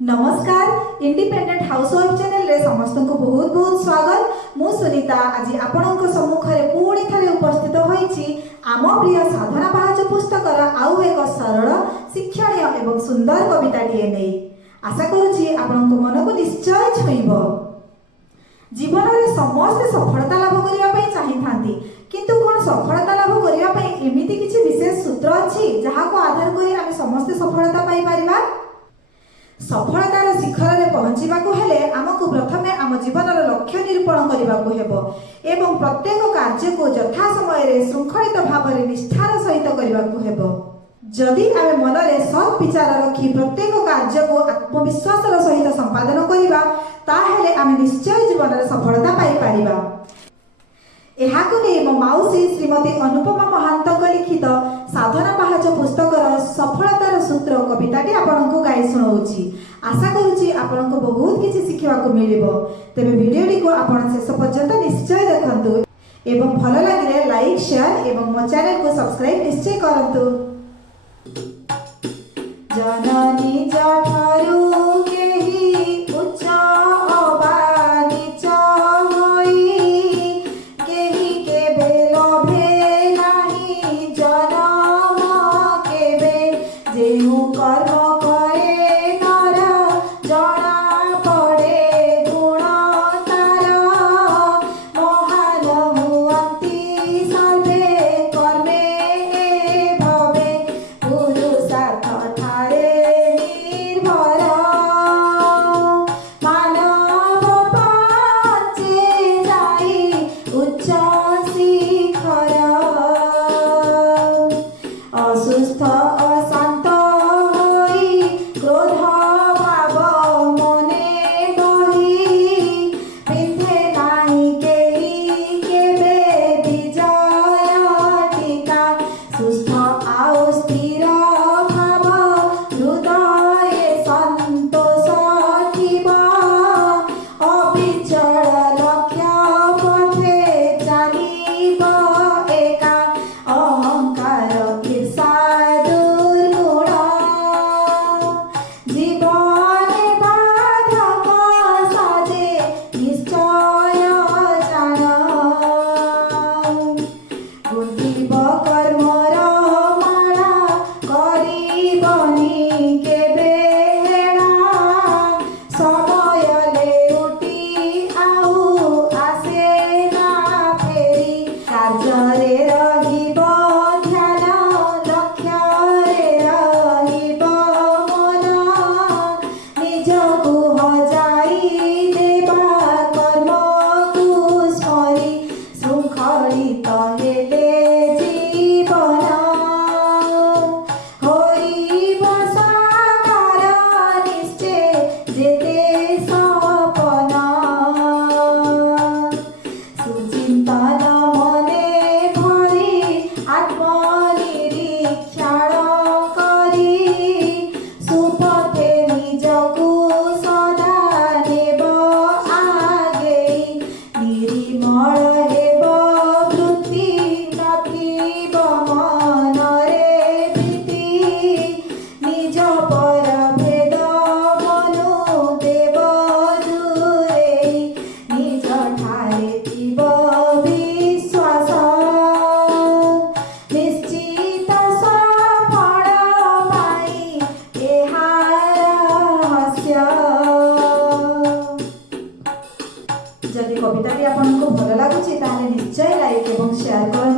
नमस्कार independent house wife channel रे समस्त को बहुत बहुत स्वागत। मु सुनीता आज आपणक सम्मुखरे पुणी थरे उपस्थित होईछि आम प्रिय साधना पाहाच पुस्तकर आउ एक सरल शिक्षणीय एवं सुंदर कविताटिए नहीं। आशा करुछि आपणक मन को निश्चय छुईबो। जीवन में समस्त सफलता लाभ करने चाहिए किंतु कौन सफलता लाभ करने एमती किसी विशेष सूत्र अच्छी जहाँ को आधार कर आम समस्ते सफलता पाई परिबा। सफलतार शिखर में पहुँचवाक हेले आमको प्रथमे आम जीवन लक्ष्य निरूपण करने एवं प्रत्येक कार्य को यथा समय श्रृंखलित भाव में निष्ठार सहित करने जदि आम मन में सत् विचार रखी प्रत्येक कार्य को आत्मविश्वास सहित संपादन करवा ताहेले आम निश्चय जीवन में सफलता पाई परिबा। एहाको नहीं मो माउसी श्रीमती अनुपमा महांत लिखित साधना पाहाच पुस्तकर सफलतार सूत्र कविताटी आपनको गाई शुणाउछि। आशा करुछि आपनको बहुत किछि शिखिबाको मिलिबो। तेबे भिडियोटी को आपण शेष पर्यंत निश्चय देखंतु एवं भल लागिले लाइक शेयर एवं मो चैनल को सब्सक्राइब निश्चय करंतु। जननी जठरू केही उच्च असुस्थ अशांत होई क्रोध भाव मने बही पिंधे नाही केही केबे विजय टीका सुस्थ आउ स्थिर भाव हृदय संतोष थिबा अविचल लक्ष्य पथे चालिब एका अहंकार जदि कविताटी आपको भल लगुच निश्चय लाइक एवं शेयर कर।